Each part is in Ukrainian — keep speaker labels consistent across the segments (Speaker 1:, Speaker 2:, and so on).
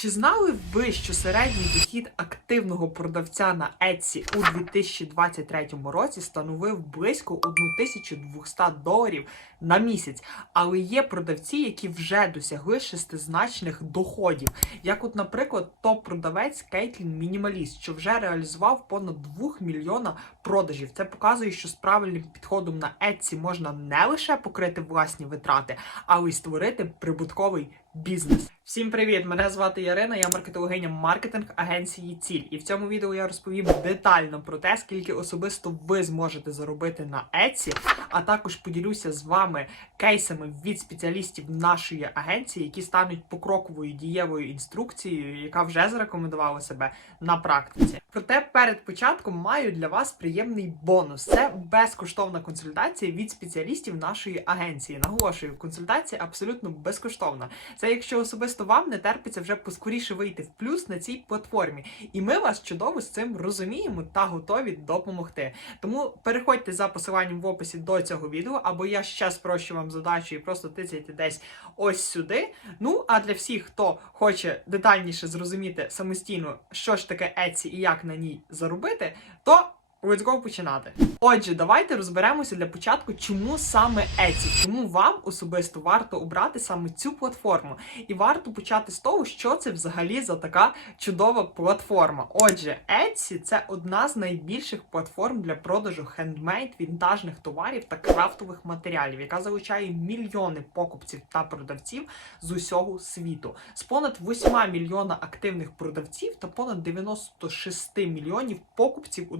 Speaker 1: Чи знали ви, що середній дохід активного продавця на Etsy у 2023 році становив близько 1200 доларів на місяць? Але є продавці, які вже досягли шестизначних доходів, як, от, наприклад, топ-продавець Кейтлін Мінімаліст, що вже реалізував понад 2 мільйона продажів. Це показує, що з правильним підходом на Etsy можна не лише покрити власні витрати, але й створити прибутковий бізнес. Всім привіт! Мене звати Ярина, я маркетологиня маркетинг агенції Ціль. І в цьому відео я розповім детально про те, скільки особисто ви зможете заробити на Etsy, а також поділюся з вами кейсами від спеціалістів нашої агенції, які стануть покроковою дієвою інструкцією, яка вже зарекомендувала себе на практиці. Проте перед початком маю для вас приємний бонус. Це безкоштовна консультація від спеціалістів нашої агенції. Наголошую, консультація абсолютно безкоштовна. Це якщо особисто вам не терпиться вже поскоріше вийти в плюс на цій платформі, і ми вас чудово з цим розуміємо та готові допомогти. Тому переходьте за посиланням в описі до цього відео, або я ще спрощу вам задачу і просто тицяйте десь ось сюди. Ну а для всіх, хто хоче детальніше зрозуміти самостійно, що ж таке Etsy і як на ній заробити, то Let's go починати. Отже, давайте розберемося для початку, чому саме Etsy, чому вам особисто варто обрати саме цю платформу. І варто почати з того, що це взагалі за така чудова платформа. Отже, Etsy – це одна з найбільших платформ для продажу хендмейд, вінтажних товарів та крафтових матеріалів, яка залучає мільйони покупців та продавців з усього світу. З понад 8 мільйона активних продавців та понад 96 мільйонів покупців у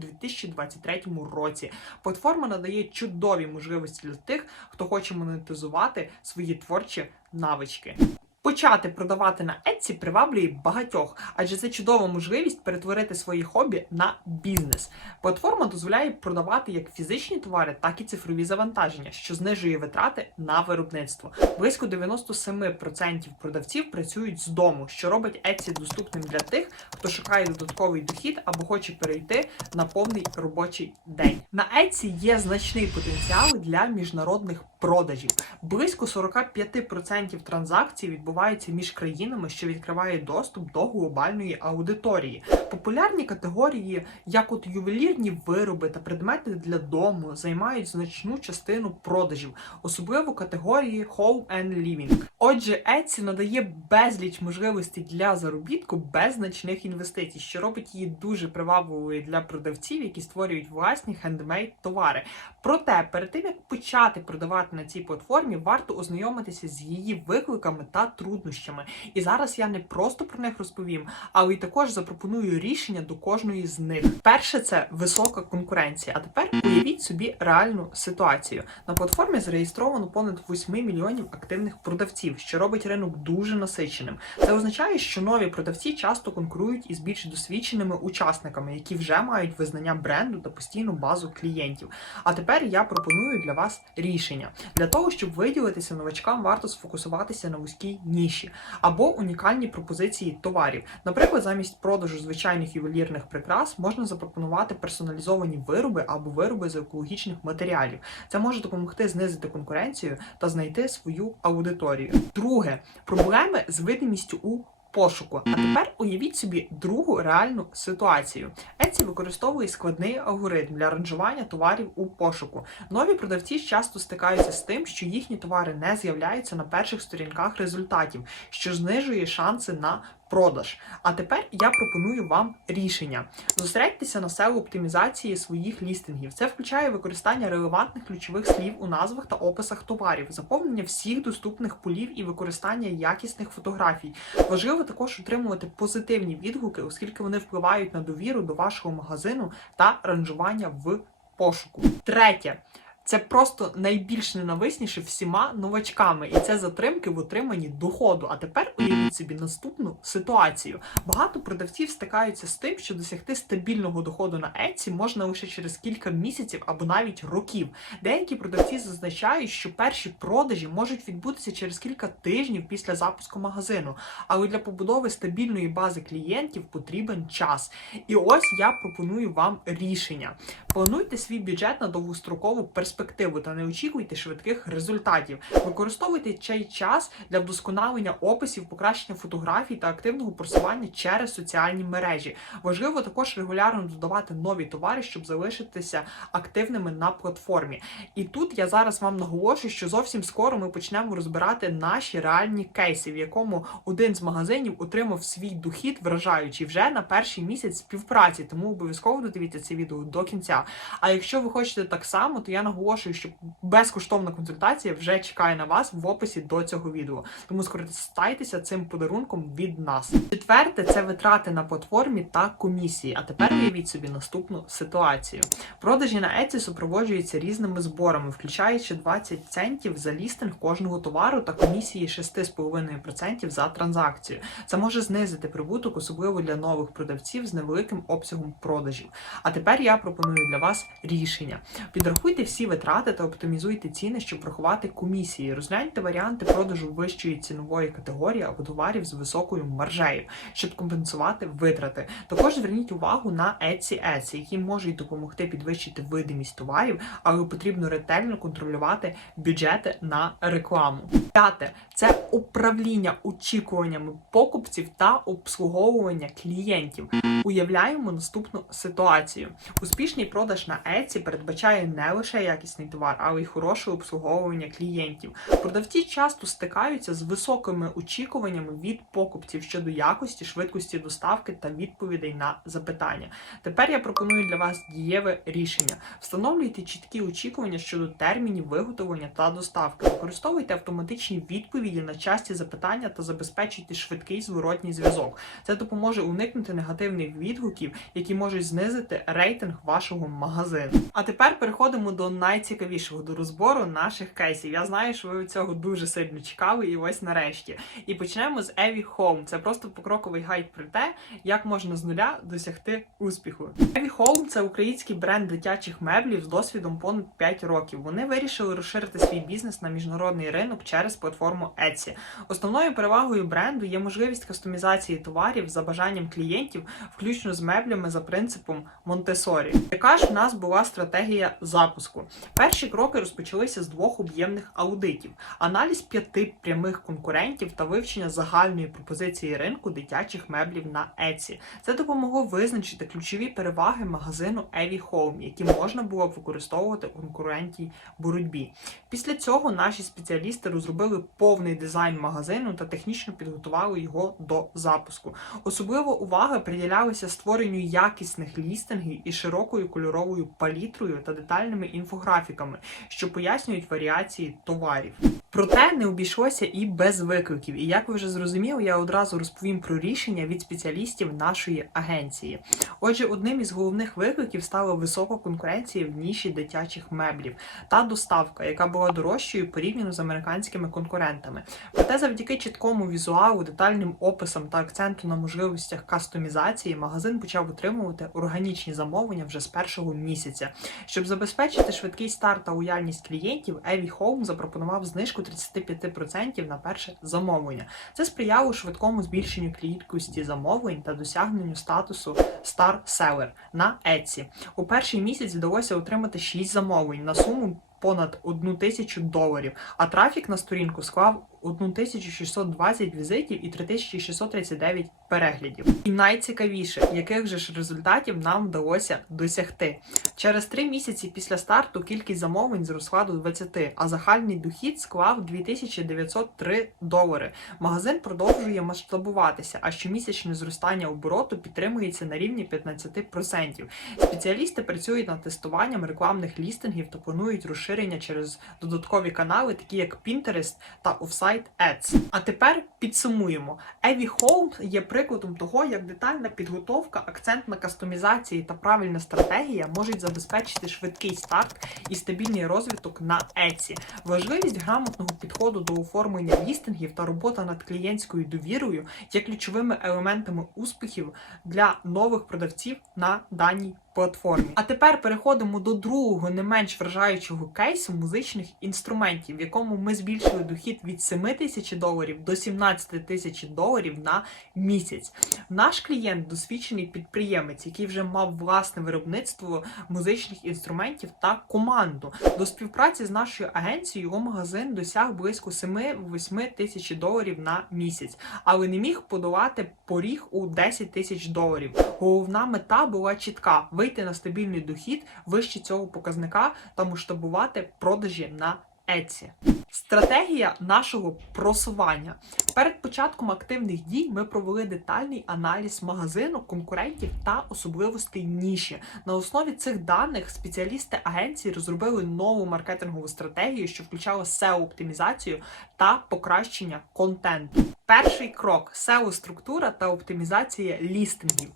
Speaker 1: 2023 році. Платформа надає чудові можливості для тих, хто хоче монетизувати свої творчі навички. Почати продавати на Etsy приваблює багатьох, адже це чудова можливість перетворити свої хобі на бізнес. Платформа дозволяє продавати як фізичні товари, так і цифрові завантаження, що знижує витрати на виробництво. Близько 97% продавців працюють з дому, що робить Etsy доступним для тих, хто шукає додатковий дохід або хоче перейти на повний робочий день. На Etsy є значний потенціал для міжнародних продажів. Близько 45% транзакцій відбуваються між країнами, що відкриває доступ до глобальної аудиторії. Популярні категорії, як от ювелірні вироби та предмети для дому, займають значну частину продажів, особливо категорії Home and Living. Отже, Etsy надає безліч можливостей для заробітку без значних інвестицій, що робить її дуже привабливою для продавців, які створюють власні хендмейд товари. Проте, перед тим як почати продавати на цій платформі, варто ознайомитися з її викликами та труднощами. І зараз я не просто про них розповім, але й також запропоную рішення до кожної з них. Перше це висока конкуренція. А тепер уявіть собі реальну ситуацію. На платформі зареєстровано понад 8 мільйонів активних продавців, що робить ринок дуже насиченим. Це означає, що нові продавці часто конкурують із більш досвідченими учасниками, які вже мають визнання бренду та постійну базу клієнтів. А тепер я пропоную для вас рішення. Для того, щоб виділитися новачкам, варто сфокусуватися на вузькій ніші або унікальні пропозиції товарів. Наприклад, замість продажу звичайних ювелірних прикрас можна запропонувати персоналізовані вироби або вироби з екологічних матеріалів. Це може допомогти знизити конкуренцію та знайти свою аудиторію. Друге проблеми з видимістю у пошуку. А тепер уявіть собі другу реальну ситуацію. Etsy використовує складний алгоритм для ранжування товарів у пошуку. Нові продавці часто стикаються з тим, що їхні товари не з'являються на перших сторінках результатів, що знижує шанси на продаж. А тепер я пропоную вам рішення. Зосередьтеся на SEO оптимізації своїх лістингів. Це включає використання релевантних ключових слів у назвах та описах товарів, заповнення всіх доступних полів і використання якісних фотографій. Важливо також отримувати позитивні відгуки, оскільки вони впливають на довіру до вашого магазину та ранжування в пошуку. Третє. Це просто найбільш ненависніше всіма новачками, і це затримки в отриманні доходу. А тепер уявіть собі наступну ситуацію. Багато продавців стикаються з тим, що досягти стабільного доходу на Etsy можна лише через кілька місяців або навіть років. Деякі продавці зазначають, що перші продажі можуть відбутися через кілька тижнів після запуску магазину. Але для побудови стабільної бази клієнтів потрібен час. І ось я пропоную вам рішення. Плануйте свій бюджет на довгострокову перспективу перспективу та не очікуйте швидких результатів. Використовуйте цей час для вдосконалення описів, покращення фотографій та активного просування через соціальні мережі. Важливо також регулярно додавати нові товари, щоб залишитися активними на платформі. І тут я зараз вам наголошую, що зовсім скоро ми почнемо розбирати наші реальні кейси, в якому один з магазинів отримав свій дохід, вражаючий вже на перший місяць співпраці. Тому обов'язково додивіться це відео до кінця. А якщо ви хочете так само, то я наголошую, що безкоштовна консультація вже чекає на вас в описі до цього відео. Тому скористайтеся цим подарунком від нас. Четверте це витрати на платформі та комісії. А тепер уявіть собі наступну ситуацію. Продажі на Etsy супроводжуються різними зборами, включаючи 20 центів за лістинг кожного товару та комісії 6,5% за транзакцію. Це може знизити прибуток, особливо для нових продавців з невеликим обсягом продажів. А тепер я пропоную для вас рішення. Підрахуйте всі витрати та оптимізуйте ціни, щоб врахувати комісії. Розгляньте варіанти продажу вищої цінової категорії або товарів з високою маржею, щоб компенсувати витрати. Також зверніть увагу на Etsy Ads, які можуть допомогти підвищити видимість товарів, але потрібно ретельно контролювати бюджети на рекламу. П'яте це управління очікуваннями покупців та обслуговування клієнтів. Уявляємо наступну ситуацію. Успішний продаж на Etsy передбачає не лише якісний товар, але й хороше обслуговування клієнтів. Продавці часто стикаються з високими очікуваннями від покупців щодо якості, швидкості доставки та відповідей на запитання. Тепер я пропоную для вас дієве рішення. Встановлюйте чіткі очікування щодо термінів виготовлення та доставки. Використовуйте автоматичні відповіді на часті запитання та забезпечуйте швидкий зворотній зв'язок. Це допоможе уникнути негативних відгуків, які можуть знизити рейтинг вашого магазину. А тепер переходимо до найцікавішого до розбору наших кейсів. Я знаю, що ви цього дуже сильно чекали, і ось нарешті. І почнемо з Evie Home. Це просто покроковий гайд про те, як можна з нуля досягти успіху. Evie Home – це український бренд дитячих меблів з досвідом понад 5 років. Вони вирішили розширити свій бізнес на міжнародний ринок через платформу Etsy. Основною перевагою бренду є можливість кастомізації товарів за бажанням клієнтів, включно з меблями за принципом Монтесорі. Яка ж в нас була стратегія запуску? Перші кроки розпочалися з двох об'ємних аудитів: аналіз п'яти прямих конкурентів та вивчення загальної пропозиції ринку дитячих меблів на Etsy. Це допомогло визначити ключові переваги магазину Evie Home, які можна було б використовувати у конкурентній боротьбі. Після цього наші спеціалісти розробили повний дизайн магазину та технічно підготували його до запуску. Особливо увага приділялася створенню якісних лістингів із широкою кольоровою палітрою та детальними інфографіками, що пояснюють варіації товарів. Проте не обійшлося і без викликів. І як ви вже зрозуміли, я одразу розповім про рішення від спеціалістів нашої агенції. Отже, одним із головних викликів стала висока конкуренція в ніші дитячих меблів та доставка, яка була дорожчою порівняно з американськими конкурентами. Проте, завдяки чіткому візуалу, детальним описам та акценту на можливостях кастомізації, магазин почав отримувати органічні замовлення вже з першого місяця. Щоб забезпечити швидкий старт та лояльність клієнтів, Evie Home запропонував знижку 35% на перше замовлення. Це сприяло швидкому збільшенню кількості замовлень та досягненню статусу Star Seller на Etsy. У перший місяць вдалося отримати 6 замовлень на суму понад 1 тисячу доларів, а трафік на сторінку склав 1620 візитів і 3639 переглядів. І найцікавіше, яких же ж результатів нам вдалося досягти. Через три місяці після старту кількість замовлень зросла до 20, а загальний дохід склав 2903 долари. Магазин продовжує масштабуватися, а щомісячне зростання обороту підтримується на рівні 15%. Спеціалісти працюють над тестуванням рекламних лістингів та планують розширення через додаткові канали, такі як Pinterest та Offsite Ads. А тепер підсумуємо. Evie Home є прикладом того, як детальна підготовка, акцент на кастомізації та правильна стратегія можуть забезпечити швидкий старт і стабільний розвиток на Etsy. Важливість грамотного підходу до оформлення лістингів та робота над клієнтською довірою є ключовими елементами успіхів для нових продавців на даній платформі. А тепер переходимо до другого не менш вражаючого кейсу музичних інструментів, в якому ми збільшили дохід від 7 тисяч доларів до 17 тисяч доларів на місяць. Наш клієнт досвідчений підприємець, який вже мав власне виробництво музичних інструментів та команду. До співпраці з нашою агенцією його магазин досяг близько 7-8 тисяч доларів на місяць, але не міг подолати поріг у 10 тисяч доларів. Головна мета була чітка: вийти на стабільний дохід вище цього показника та масштабувати продажі на Etsy. Стратегія нашого просування. Перед початком активних дій ми провели детальний аналіз магазину, конкурентів та особливостей ніші. На основі цих даних спеціалісти агенції розробили нову маркетингову стратегію, що включала SEO-оптимізацію та покращення контенту. Перший крок SEO-структура та оптимізація лістингів.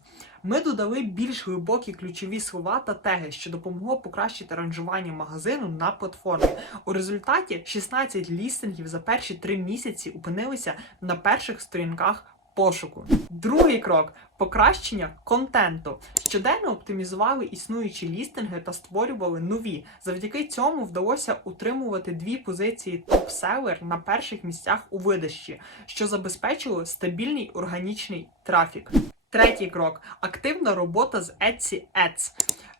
Speaker 1: Ми додали більш глибокі ключові слова та теги, що допомогло покращити ранжування магазину на платформі. У результаті 16 лістингів за перші три місяці опинилися на перших сторінках пошуку. Другий крок покращення контенту. Щоденно оптимізували існуючі лістинги та створювали нові. Завдяки цьому вдалося утримувати дві позиції топ-селер на перших місцях у видачі, що забезпечило стабільний органічний трафік. Третій крок активна робота з Etsy Ads.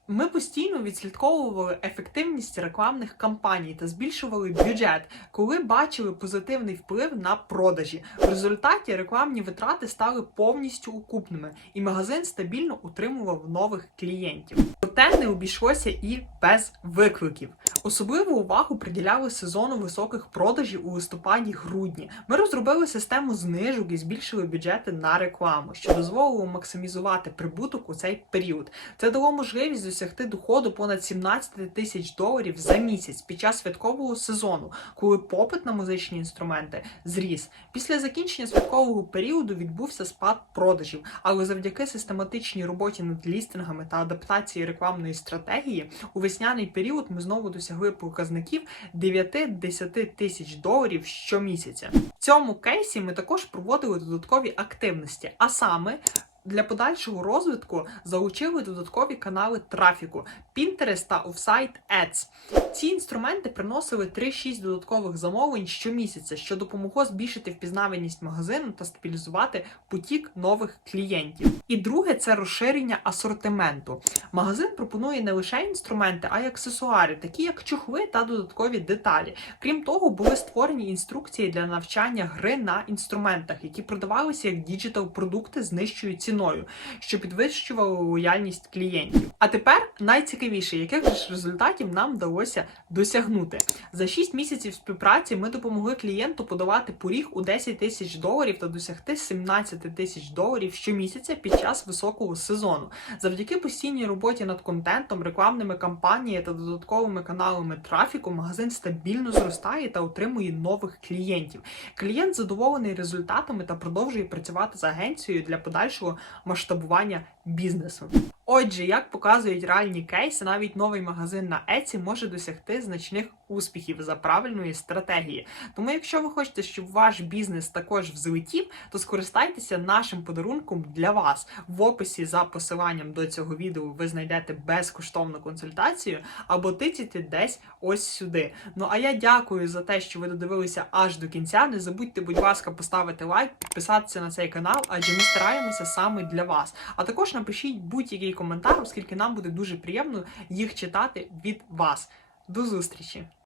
Speaker 1: Ми постійно відслідковували ефективність рекламних кампаній та збільшували бюджет, коли бачили позитивний вплив на продажі. В результаті рекламні витрати стали повністю окупними, і магазин стабільно утримував нових клієнтів. Проте не обійшлося і без викликів. Особливу увагу приділяли сезону високих продажів у листопаді-грудні. Ми розробили систему знижок і збільшили бюджети на рекламу, що дозволило максимізувати прибуток у цей період. Це дало можливість досягти доходу понад 17 тисяч доларів за місяць під час святкового сезону, коли попит на музичні інструменти зріс. Після закінчення святкового періоду відбувся спад продажів, але завдяки систематичній роботі над лістингами та адаптації рекламної стратегії у весняний період ми знову досягли показників 9-10 тисяч доларів щомісяця. В цьому кейсі ми також проводили додаткові активності, а саме. Для подальшого розвитку залучили додаткові канали трафіку Pinterest та Offsite Ads. Ці інструменти приносили 3-6 додаткових замовлень щомісяця, що допомогло збільшити впізнаваність магазину та стабілізувати потік нових клієнтів. І друге це розширення асортименту. Магазин пропонує не лише інструменти, а й аксесуари, такі як чохли та додаткові деталі. Крім того, були створені інструкції для навчання гри на інструментах, які продавалися як діджитал-продукти з нижчою ціною, що підвищувало лояльність клієнтів. А тепер найцікавіше, яких ж результатів нам вдалося досягнути. За 6 місяців співпраці ми допомогли клієнту подавати поріг у 10 тисяч доларів та досягти 17 тисяч доларів щомісяця під час високого сезону. Завдяки постійній роботі над контентом, рекламними кампаніями та додатковими каналами трафіку, магазин стабільно зростає та отримує нових клієнтів. Клієнт задоволений результатами та продовжує працювати з агенцією для подальшого масштабування бізнесу. Отже, як показують реальні кейси, навіть новий магазин на Etsy може досягти значних успіхів за правильної стратегії. Тому, якщо ви хочете, щоб ваш бізнес також взлетів, то скористайтеся нашим подарунком для вас. В описі за посиланням до цього відео ви знайдете безкоштовну консультацію або тицяйте десь ось сюди. Ну а я дякую за те, що ви додивилися аж до кінця. Не забудьте, будь ласка, поставити лайк, підписатися на цей канал, адже ми стараємося саме для вас. А напишіть будь-який коментар, оскільки нам буде дуже приємно їх читати від вас. До зустрічі!